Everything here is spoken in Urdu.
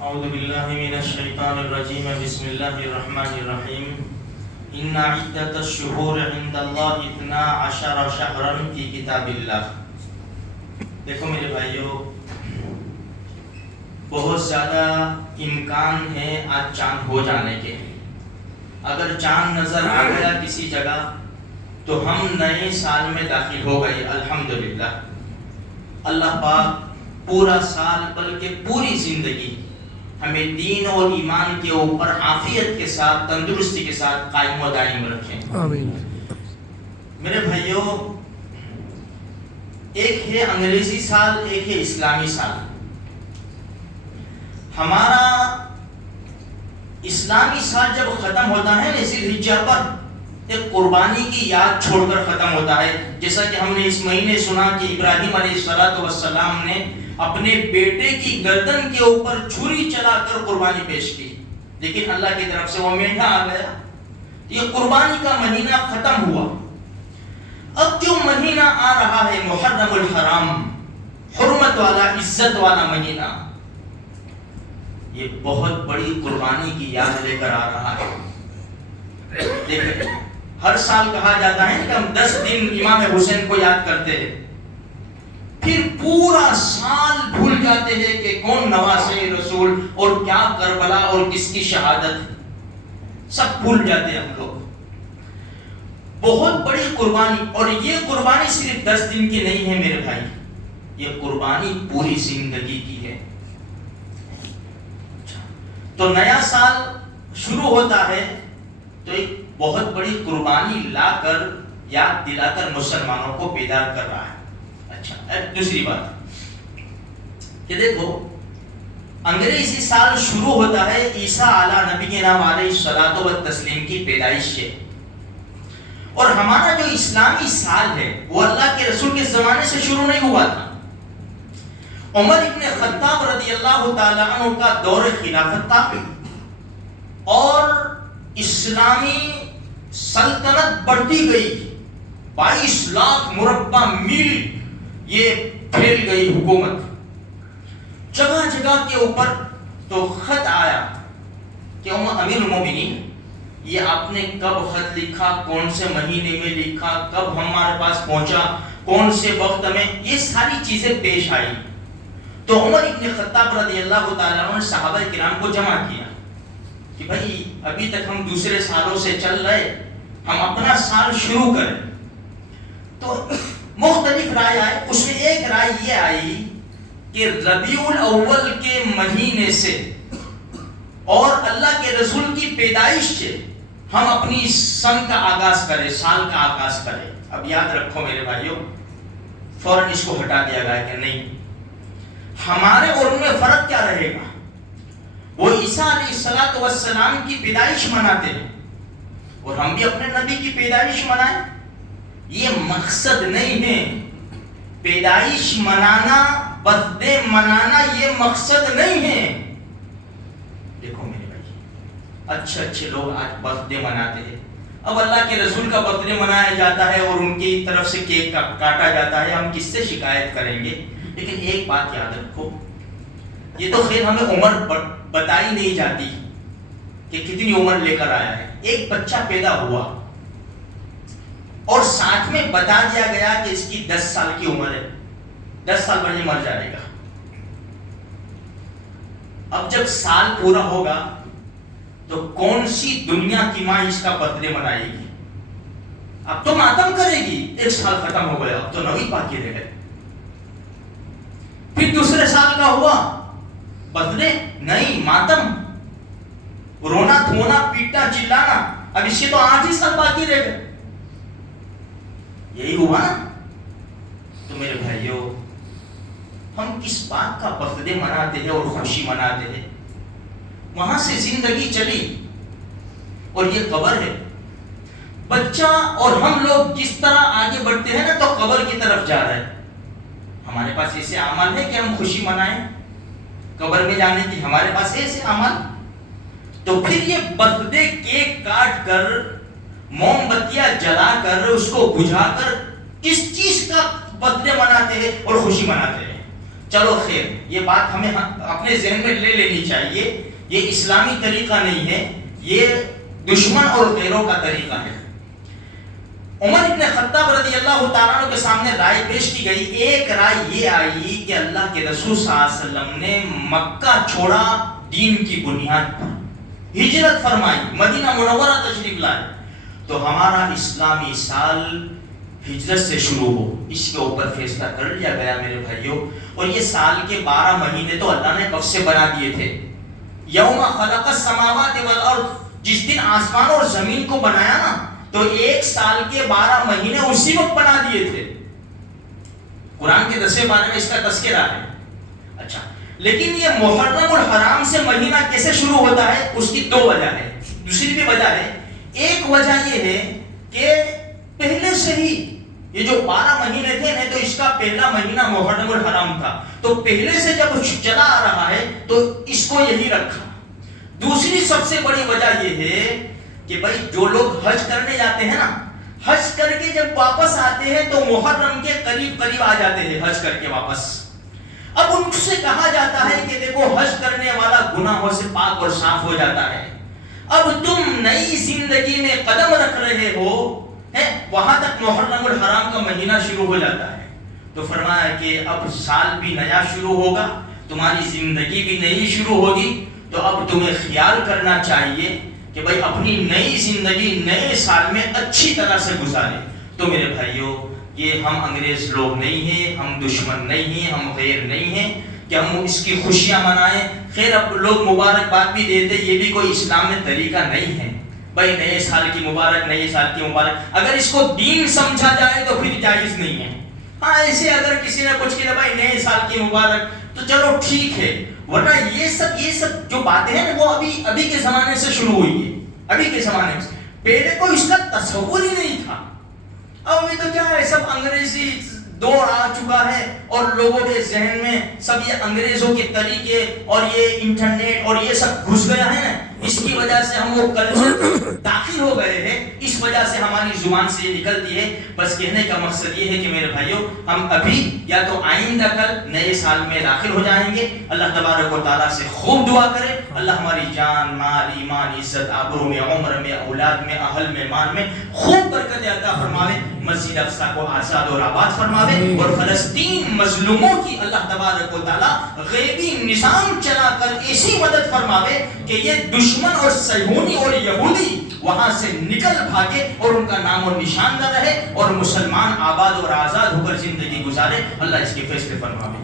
اعوذ باللہ من الشیطان الرجیم بسم اللہ الرحمن الرحیم ان عدۃ الشہور عند اللہ 12 شہرا فی کتاب اللہ. دیکھو میرے بھائیو، بہت زیادہ امکان ہے آج چاند ہو جانے کے. اگر چاند نظر آ گیا کسی جگہ تو ہم نئے سال میں داخل ہو گئے الحمدللہ. اللہ پاک پورا سال بلکہ پوری زندگی ہمیں دین اور ایمان کے اوپر عافیت کے ساتھ، تندرستی کے ساتھ قائم و دائم رکھیں. آمین. میرے بھائیوں، ایک ہے انگریزی سال، ایک ہے اسلامی سال. ہمارا اسلامی سال جب ختم ہوتا ہے ذی الحجہ پر، ایک قربانی کی یاد چھوڑ کر ختم ہوتا ہے. جیسا کہ ہم نے اس مہینے سنا کہ ابراہیم علیہ السلام نے اپنے بیٹے کی گردن کے اوپر چھری چلا کر قربانی پیش کی، لیکن اللہ کی طرف سے وہ مینڈا آ گیا. یہ قربانی کا مہینہ ختم ہوا. اب جو مہینہ آ رہا ہے محرم الحرام، حرمت والا، عزت والا مہینہ، یہ بہت بڑی قربانی کی یاد لے کر آ رہا ہے. دیکھیں، ہر سال کہا جاتا ہے کہ ہم 10 دن امام حسین کو یاد کرتے ہیں، پھر پورا سال بھول جاتے ہیں کہ کون نواسے رسول اور کیا کربلا اور کس کی شہادت، سب بھول جاتے ہیں ہم لوگ. بہت بڑی قربانی، اور یہ قربانی صرف 10 دن کی نہیں ہے میرے بھائی، یہ قربانی پوری زندگی کی ہے. تو نیا سال شروع ہوتا ہے تو ایک بہت بڑی قربانی لا کر، یاد دلا کر مسلمانوں کو بیدار کر رہا ہے. اچھا، اب دوسری بات کہ دیکھو، انگریزی سال شروع ہوتا ہے عیسیٰ علیہ نبی کے نام علیہ الصلوۃ والتسلیم کی پیدائش سے، اور ہمارا جو اسلامی سال ہے وہ اللہ کے رسول کے زمانے سے شروع نہیں ہوا تھا. عمر ابن خطاب رضی اللہ تعالی عنہ کا دور خلافت تھا، اور اسلامی سلطنت بڑھتی گئی. 22 لاکھ مربع میل یہ پھیل گئی حکومت. جگہ جگہ کے اوپر تو خط آیا کہ امیر المومنین، یہ آپ نے کب خط لکھا، کون سے مہینے میں لکھا، کب ہمارے پاس پہنچا، کون سے وقت میں، یہ ساری چیزیں پیش آئی. تو عمر ابن خطاب رضی اللہ تعالیٰ عنہ نے صحابہ کرام کو جمع کیا کہ بھائی ابھی تک ہم دوسرے سالوں سے چل رہے، ہم اپنا سال شروع کریں. تو مختلف رائے آئے. اس میں ایک رائے یہ آئی کہ ربیع الاول کے مہینے سے اور اللہ کے رسول کی پیدائش سے ہم اپنی سن کا آغاز کریں، سال کا آغاز کریں. اب یاد رکھو میرے بھائیوں، فوراً اس کو ہٹا دیا گیا کہ نہیں، ہمارے اور ان میں فرق کیا رہے گا. وہ عیسیٰ علیہ السلام کی پیدائش مناتے ہیں اور ہم بھی اپنے نبی کی پیدائش منائیں. یہ مقصد نہیں ہے. پیدائش منانا، برتھ ڈے منانا یہ مقصد نہیں ہے. دیکھو میرے بھائی، اچھے اچھے لوگ آج برتھ ڈے مناتے ہیں. اب اللہ کے رسول کا برتھ ڈے منایا جاتا ہے اور ان کی طرف سے کیک کاٹا جاتا ہے، ہم کس سے شکایت کریں گے؟ لیکن ایک بات یاد رکھو، یہ تو خیر ہمیں عمر بتائی نہیں جاتی کہ کتنی عمر لے کر آیا ہے. ایک بچہ پیدا ہوا اور ساتھ میں بتا دیا گیا کہ اس کی 10 سال کی عمر ہے، 10 سال بعد یہ مر جائے گا. اب جب سال پورا ہوگا تو کون سی دنیا کی ماں اس کا برتھ ڈے منائے گی؟ اب تو ماتم کرے گی، 1 سال ختم ہو گیا، اب تو نویں باقی رہ گئے. پھر دوسرے سال کا ہوا، برتھ ڈے نہیں، ماتم، رونا دھونا، پیٹنا چلانا. اب اس کے تو 8 ہی سال باقی رہ گئے. یہی ہوا نا. تو میرے بھائیوں، ہم کس بات کا برتھ ڈے مناتے ہیں اور خوشی مناتے ہیں؟ وہاں سے زندگی چلی اور یہ قبر ہے. بچہ اور ہم لوگ جس طرح آگے بڑھتے ہیں نا تو قبر کی طرف جا رہے ہیں. ہمارے پاس ایسے اعمال ہے کہ ہم خوشی منائیں قبر میں جانے کی؟ ہمارے پاس ایسے اعمال؟ تو پھر یہ برتھ ڈے کیک کاٹ کر، موم بتیاں جلا کر، اس کو بجھا کر کس چیز کا برتھ ڈے مناتے ہیں اور خوشی مناتے ہیں؟ چلو خیر، یہ بات ہمیں اپنے ذہن میں لے لینی چاہیے، یہ اسلامی طریقہ نہیں ہے، یہ دشمن اور غیروں کا طریقہ ہے۔ عمر ابن خطاب رضی اللہ تعالیٰ عنہ کے سامنے رائے پیش کی گئی، ایک رائے یہ آئی کہ اللہ کے رسول صلی اللہ علیہ وسلم نے مکہ چھوڑا دین کی بنیاد پر، ہجرت فرمائی، مدینہ منورہ تشریف لائے، تو ہمارا اسلامی سال ہجرت سے شروع ہو، اس کے اوپر فیصلہ کر لیا گیا میرے بھائیوں۔ اور یہ سال کے 12 مہینے تو اللہ نے کب سے بنا دیے تھے، یوم خلق السماوات والارض، جس دن آسمان اور زمین کو بنایا نا، تو ایک سال کے 12 مہینے اسی وقت بنا دیے تھے۔ قرآن کے 10 بارے میں اس کا تذکرہ ہے۔ اچھا، لیکن یہ محرم الحرام سے مہینہ کیسے شروع ہوتا ہے، اس کی 2 وجہ ہے، دوسری بھی وجہ ہے۔ ایک وجہ یہ ہے کہ پہلے سے ہی یہ جو 12 مہینے تھے نا، تو اس کا پہلا مہینہ محرم الحرام تھا، تو پہلے سے جب چلا آ رہا ہے تو اس کو یہی رکھا۔ دوسری سب سے بڑی وجہ یہ ہے کہ بھائی جو لوگ حج کرنے جاتے ہیں نا، حج کر کے جب واپس آتے ہیں تو محرم کے قریب قریب آ جاتے ہیں حج کر کے واپس۔ اب ان سے کہا جاتا ہے کہ دیکھو حج کرنے والا گناہوں سے پاک اور صاف ہو جاتا ہے، اب تم نئی زندگی میں قدم رکھ رہے ہو، وہاں تک محرم الحرام کا مہینہ شروع ہو جاتا ہے۔ تو فرمایا کہ اب سال بھی نیا شروع ہوگا، تمہاری زندگی بھی نئی شروع ہوگی، تو اب تمہیں خیال کرنا چاہیے کہ بھائی اپنی نئی زندگی نئے سال میں اچھی طرح سے گزارے۔ تو میرے بھائیوں، یہ ہم انگریز لوگ نہیں ہیں، ہم دشمن نہیں ہیں، ہم غیر نہیں ہیں کہ ہم اس کی خوشیاں منائیں۔ خیر، اب لوگ مبارکباد بھی دیتے، یہ بھی کوئی اسلام میں طریقہ نہیں ہے۔ بھائی نئے سال کی مبارک، نئے سال کی مبارک، اگر اس کو دین سمجھا جائے تو پھر جائز نہیں ہے۔ ہاں ایسے اگر کسی نے کچھ کیا بھائی نئے سال کی مبارک، تو چلو ٹھیک ہے، ورنہ یہ سب جو باتیں ہیں وہ ابھی کے زمانے سے شروع ہوئی ہے، ابھی کے زمانے سے، پہلے کوئی اس کا تصور ہی نہیں تھا۔ اب ابھی تو کیا ہے، سب انگریزی دور آ چکا ہے اور لوگوں کے ذہن میں سب یہ انگریزوں کے طریقے اور یہ انٹرنیٹ اور یہ سب گھس گیا ہے نا، اس کی وجہ سے ہم وہ کلچر داخل ہو گئے ہیں، اس وجہ سے ہماری زبان سے یہ نکلتی ہے۔ بس کہنے کا مقصد یہ ہے کہ میرے بھائیوں، ہم ابھی یا تو آئندہ کل نئے سال میں داخل ہو جائیں گے۔ اللہ تبارک و تعالیٰ سے خوب دعا کریں، اللہ ہماری جان، مال، ایمان، عزت، آبرو میں، عمر میں، اولاد میں، اہل میں، مال میں خوب برکت عطا فرماوے، مسجد اقصیٰ کو آزاد اور آباد فرماوے، اور فلسطین مظلوموں کی اللہ تبارک و تعالیٰ غیبی نظام چلا کر ایسی مدد فرماوے کہ یہ دشمن اور صہیونی اور یہودی وہاں سے نکل بھاگے اور ان کا نام و نشان نہ رہے، اور مسلمان آباد اور آزاد ہو کر زندگی گزارے۔ اللہ اس کے فیصلے فرماوے۔